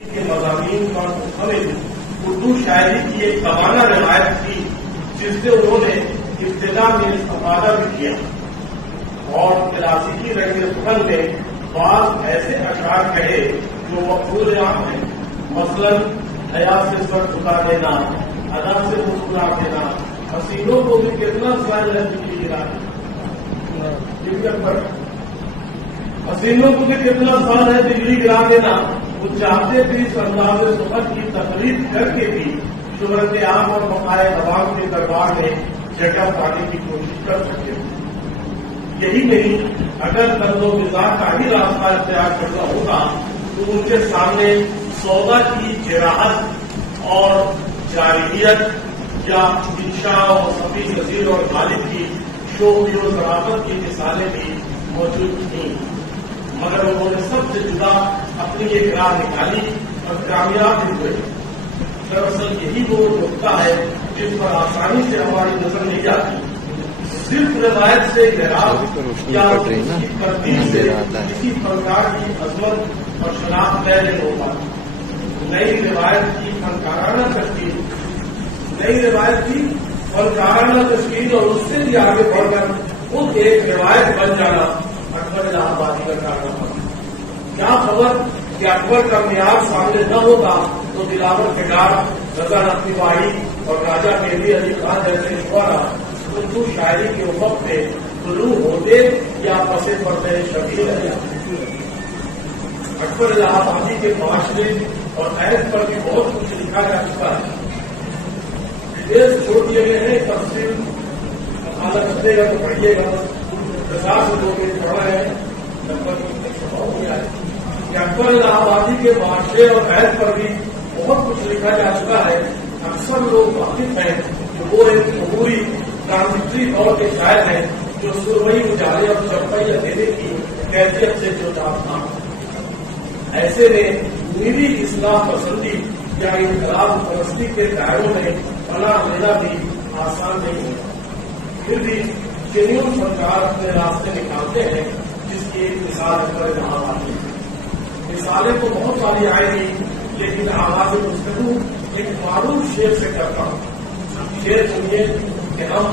کے مضامین پر مختلف اردو شاعری کی ایک توانا روایت تھی جس سے انہوں نے ابتدا میں استفادہ بھی کیا اور کلاسیکی رنگ فن میں بعض ایسے اشعار کہے جو مقبول عام ہیں، مثلاً حیا سے سر جھکا دینا، ادا سے مسکرا دینا، حسینوں کو بھی کتنا سال ہے بجلی گرا دینا، حسینوں کو بھی کتنا سال ہے بجلی گرا دینا۔ وہ چاہتے بھی اس انداز سفر کی تقریر کر کے بھی شہرت عام اور بقائے عوام کے دربار میں جگہ پانے کی کوشش کر سکتے ہیں۔ یہی نہیں، اگر قرض و مزاح کا ہی راستہ اختیار کرنا ہوگا تو ان کے سامنے سودا کی جراحت اور جارحیت یا انشاء و صفی نذیر اور غالب کی شوقی و ذرافت کی مثالیں بھی موجود تھیں، مگر انہوں نے سب سے جدا اپنی ایک راہ نکالی اور کامیاب بھی ہوئے۔ دراصل یہی وہ نقطہ ہے جس پر آسانی سے ہماری نظر نہیں جاتی۔ صرف روایت سے اعراب یا ترتیب سے کسی فنکار کی عظمت اور شناخت طے نہیں ہوتا۔ نئی روایت کی فنکارانہ تشکیل اور اس سے بھی آگے بڑھ کر خود ایک روایت بن جانا اکبر الہ آبادی کا کارنامہ تھا۔ کیا خبر کہ اکبر کا معیار سامنے نہ ہوتا تو دلاور کردار، رضا نقوی بھائی اور راجہ مہدی علی خان جیسے شعرا اردو شاعری کے وقت پہ طلوع ہوتے یا پس پردے شبیہ رہ جاتے۔ اکبر الہ آبادی کے معاشرے اور عہد پر بھی بہت کچھ لکھا جا چکا ہے۔ ڈیٹیلس چھوڑ دیے گئے ہیں، تفصیل مطالعہ کرتے گا تو پڑھیے گا۔ 50 لوگ پڑھا ہے کہ اکبر الہ آبادی کے معاشرے اور عہد پر بھی بہت کچھ لکھا جا چکا ہے۔ اکثر لوگ واقف ہیں کہ وہ ایک عبوری ٹرانزٹری دور کے شاعر ہیں جو سرمئی اجالے اور چپئی اندھیرے کی کیفیت سے جو تھا۔ ایسے میں نیلی اصلاح پسندی یا انقلاب پرستی کے دائروں میں پناہ لینا بھی آسان نہیں ہوتا۔ پھر بھی جنون فنکار اپنے راستے نکالتے ہیں، جس کی ایک مثال اکبر الہ آبادی ہے۔ مثالیں تو بہت ساری آئیں گی، لیکن آغاز گفتگو ایک معروف شعر سے کرتا ہوں۔ شعر سنیے کہ ہم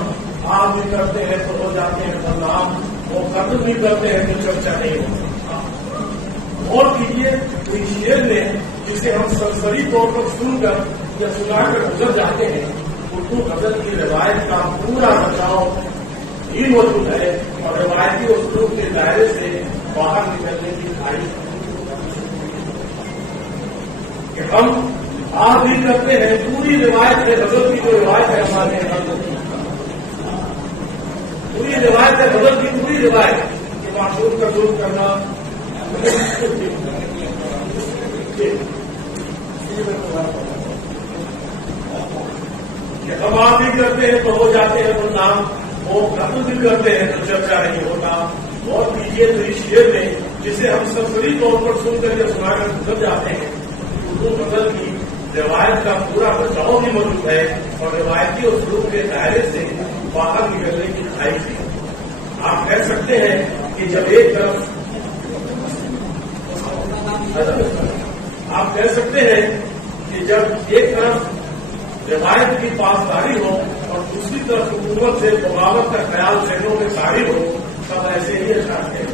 آپ بھی کرتے ہیں تو ہو جاتے ہیں بدنام، وہ قتل بھی کرتے ہیں تو چرچا نہیں ہوتا۔ غور کیجیے اس شعر میں جسے ہم سرسری طور پر سن کر یا سنا کر گزر جاتے ہیں، اردو غزل کی روایت کا پورا بچاؤ بھی موجود ہے اور روایتی اسلوب کے دائرے سے باہر نکلنے کی خواہش کہ ہم آپ بھی کرتے ہیں۔ پوری روایت ہے غزل کی، جو روایت ہے ہمارے پوری روایت ہے غزل کی، پوری روایت کہ معصوم کا ظلم کرنا، کہ ہم آپ بھی کرتے ہیں تو ہو جاتے ہیں بدنام، وہ قتل بھی کرتے ہیں تو چرچا نہیں ہوتا۔ اور کیجیے تو اس شعر میں جسے ہم سرسری طور پر سن کر یا سنا کر گزر جاتے ہیں، اردو غزل کی روایت کا پورا بچاؤ بھی موجود ہے اور روایتی اسلوب کے دائرے سے باہر نکلنے کی خواہش ہے۔ آپ کہہ سکتے ہیں کہ جب ایک طرف روایت کی پاسداری ہو اور دوسری طرف حکومت سے بغاوت کا خیال ذہنوں میں ظاہر ہو، سب ایسے ہی اشعار ہیں۔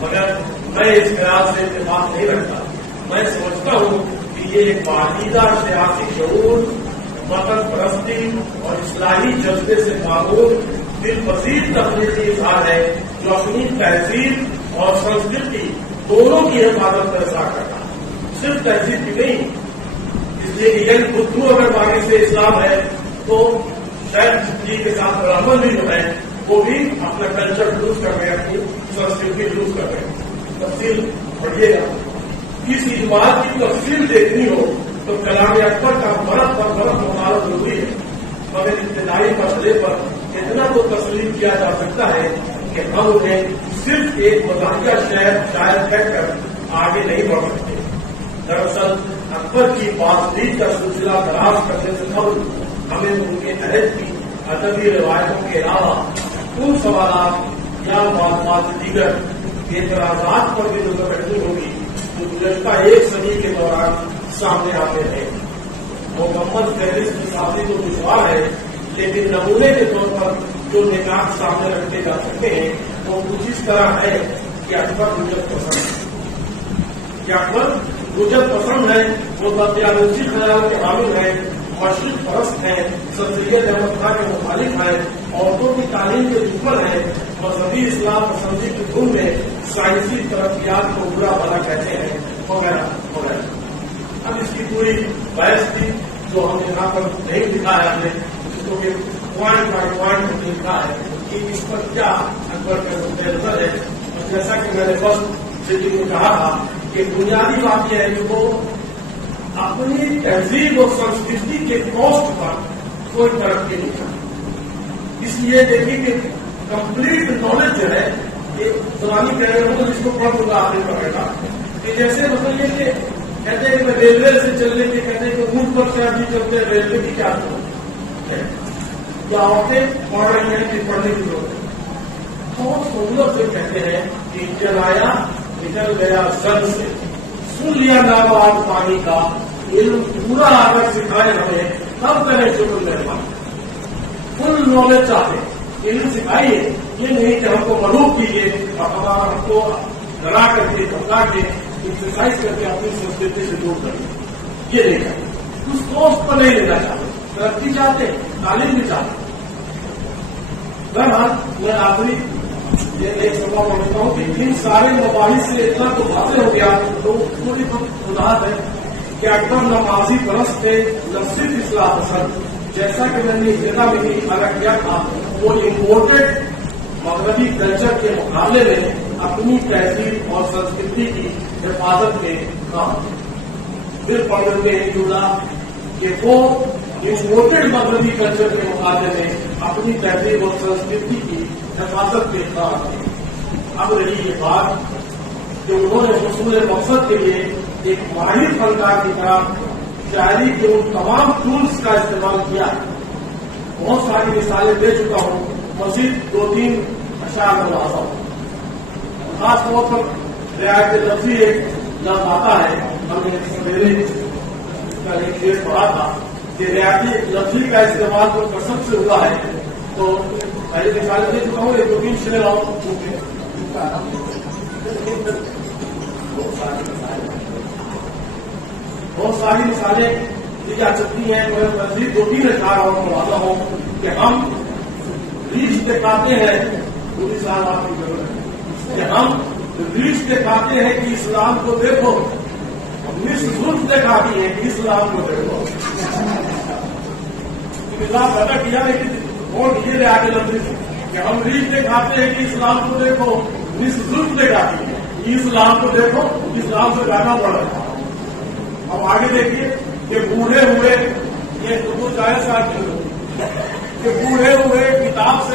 مگر میں اس خیال سے اتفاق نہیں رکھتا۔ میں سمجھتا ہوں کہ یہ ایک باقاعدہ سیاسی شعور، وطن پرستی اور اصلاحی جذبے سے معمول دل پذیر تخلیقی اظہار ہے جو اپنی تہذیب اور سنسکرتی دونوں کی حفاظت کا اظہار کرتا ہے، صرف تہذیب کی نہیں۔ اس لیے کہ یعنی بدھو اگر باقی سے اسلام ہے تو شاید جی کے ساتھ برہمن بھی جو ہے وہ بھی اپنا کلچر لوز کر رہے ہیں، اپنی سنسکرتی لوز کر رہے ہیں۔ تفصیل پڑھیے گا۔ اس اجماع کی تفصیل دیکھنی ہو تو کلام اکبر کا برف پر برف مطالعہ ضروری ہے، مگر ابتدائی مسئلے پر اتنا تو تسلیم کیا جا سکتا ہے کہ ہم انہیں صرف ایک مزاحیہ شاید کہہ کر آگے نہیں بڑھ سکتے۔ دراصل اکبر کی بازدید کا سلسلہ دراز کرنے سے قبل ہمیں ان کے عہد کی ادبی روایتوں کے علاوہ ان سوالات یا بعض دیگر اعتراضات پر بھی نظر رکھنی ہوگی جو گزشتہ ایک صدی کے دوران سامنے آتے ہیں. مکمل فہرست کی سازی تو دشوار ہے، لیکن نمونے کے طور پر جو نکات سامنے رکھے جا سکتے ہیں وہ کچھ اس طرح ہے کہ اکبر رجت پسند ہے، کہ اکبر رجت پسند ہے، وہ بدیانوسی خیال کے حامل ہے، مشرق پرست ہے، سر سید احمد خان کے مخالف ہے، عورتوں کی تعلیم کے دشمن ہے، مذہبی اسلام پسندی کی دھن میں سائنسی ترقیات کو برا بھلا کہتے ہیں، وغیرہ وغیرہ. اب اس کی پوری بحث تھی جو ہم نے یہاں پر نہیں دکھایا ہم نے، جس کو کہ پوائنٹ بائی پوائنٹ لکھا ہے کہ اس پر کیا اکبر کا نقطۂ نظر ہے. اور جیسا کہ میں نے فرسٹ سٹنگ میں کہا تھا کہ بنیادی بات یہ ہے کہ وہ اپنی تہذیب اور سنسکرتی کے کاسٹ پر کوئی ترقی نہیں کرتی. اس لیے دیکھیے کہ کمپلیٹ نالج جو ہے یہ زبانی کہہ رہے ہوں جس کو پڑھ دوں گا آپ نے پڑھے گا کہ جیسے مطلب یہ کہ کہتے ہیں کہ ریلوے سے چلنے کے کہتے ہیں کہ اونٹ پر سے آدمی چلتے ہیں، ریلوے کی کیا ضرورت ہے؟ یا عورتیں پڑھ رہی ہیں کہ پڑھنے کی ضرورت ہے؟ بہت سہولت سے کہتے ہیں کہ جلایا نکل گیا زن سے، سن لیا ناواد پانی کا، علم پورا اگر سکھائے ہمیں تب کریں شکر مہربانی. فل نالج چاہتے علم سکھائیے، یہ نہیں کہ ہم کو ملوک کیجیے اور ہم کو ڈرا کر کے دھمکا کے ایکسرسائز کر کے اپنی سنسکرتی سے دور کریے. یہ نہیں چاہتے، اس کوسٹ پر نہیں لینا چاہتے، ترقی چاہتے، تعلیم بھی چاہتے. بہرحال میں آخری یہ ایک سبق پڑھتا ہوں کہ ان سارے مباحث سے اتنا تو واضح ہو گیا تو تھوڑی بہت وضاحت ہے کہ اکبر نہ ماضی پرست تھے نہ صرف اصلاح پسند. جیسا کہ میں نے ابتدا میں ہی اشارہ کیا تھا وہ امپورٹڈ مغربی کلچر کے مقابلے میں اپنی تہذیب اور سنسکرتی کی حفاظت میں کام پھر پڑھ کے جڑا کہ وہ امپورٹڈ مغربی کلچر کے مقابلے میں اپنی تہذیب اور سنسکرتی کی حفاظت میں کام. اب رہی یہ بات کہ انہوں نے حصول مقصد کے لیے ایک ماہر فنکار کی طرح شاعری کے ان تمام ٹولس کا استعمال کیا. بہت ساری مثالیں دے چکا ہوں، مزید 2-3 اشعار میں لاتا ہوں. خاص طور پر رعایت لفظی ایک لفظ آتا ہے، ہم نے سویرے کا ایک شعر پڑھا تھا کہ رعایتی لفظی کا استعمال تو کثرت سے ہوا ہے. تو پہلے مثالیں دے چکا ہوں، ایک 2-3 شعر اور بہت ساری مثالیں دی جا سکتی ہیں. میں مزید 2-3 اشعار اور پڑھاتا ہوں کہ ہم ریچھ دکھاتے ہیں، پوری سال آپ کی ضرورت ہے کہ ہم ریچھ دکھاتے ہیں کہ اسلام کو دیکھو، مس زلف دکھاتی ہے کہ اسلام کو دیکھو. نظام پیدا کیا لیکن کون یہ لے آگے لفظ کہ ہم ریچھ دکھاتے ہیں کہ اسلام کو دیکھو، مس زلف دکھاتی ہے اسلام کو دیکھو. اسلام سے جانا پڑ رہا ہے. اب آگے دیکھیے کہ بوڑھے ہوئے یہ تو چاہے ساتھ کہ بوڑھے ہوئے کتاب سے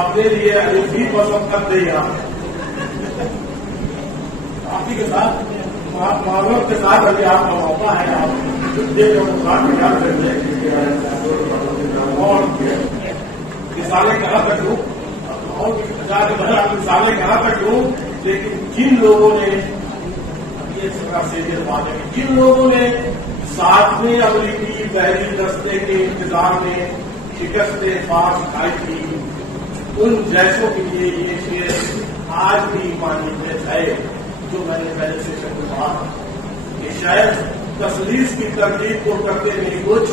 اپنے لیے بھی پسند کر دے گا. آپ کے ساتھ معذرت کے ساتھ ابھی آپ کا موقع ہے، آپ خیال کریں اور مثالیں کہاں تک دوں اور مثالیں کہاں تک دوں. لیکن جن لوگوں نے بات ہے کہ جن لوگوں نے 7ویں امریکی بحری دستے کے انتظار میں شکست فاش کھائی تھی، ان جیسوں کے لیے یہ شعر آج بھی مانیت ہے جو میں نے پہلے سے شکل کہا کہ شاید تسلیس کی ترتیب کو کرتے نہیں کچھ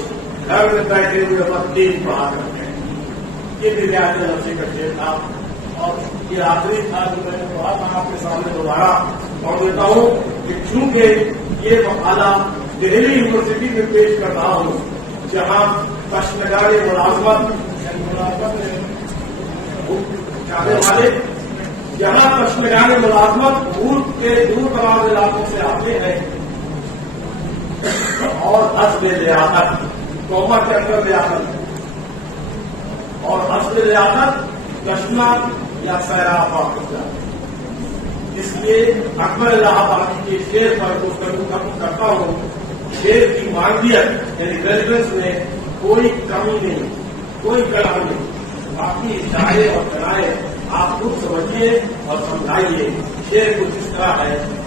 گھر میں بیٹھے ہوئے وقت دین پڑھا کرتے ہیں. یہ بھی رعایت لفظی کا شعر تھا اور یہ آخری تھا جو میں نے پڑھا تھا. آپ کے سامنے دوبارہ پڑھ دیتا ہوں کہ چونکہ یہ مقالہ دہلی یونیورسٹی میں پیش کر رہا ہوں جہاں کشمکار ملازمت چاہنے والے جہاں کشمکار ملازمت ملک کے دور دراز علاقوں سے آتے ہیں اور حسب لیاقت قومت کے اندر لیاقت اور حسب لیاقت کشمہ یا سیراب ہوتا ہے. اس لیے اکبر الہ آبادی کے شعر پر گفتگو کرتا ہوں. شعر کی مانگیت یعنی ریلیونس میں کوئی کمی نہیں، کوئی کڑا نہیں. باقی اشارے اور کنائے آپ خود سمجھیے اور سمجھائیے. شعر کچھ اس طرح ہے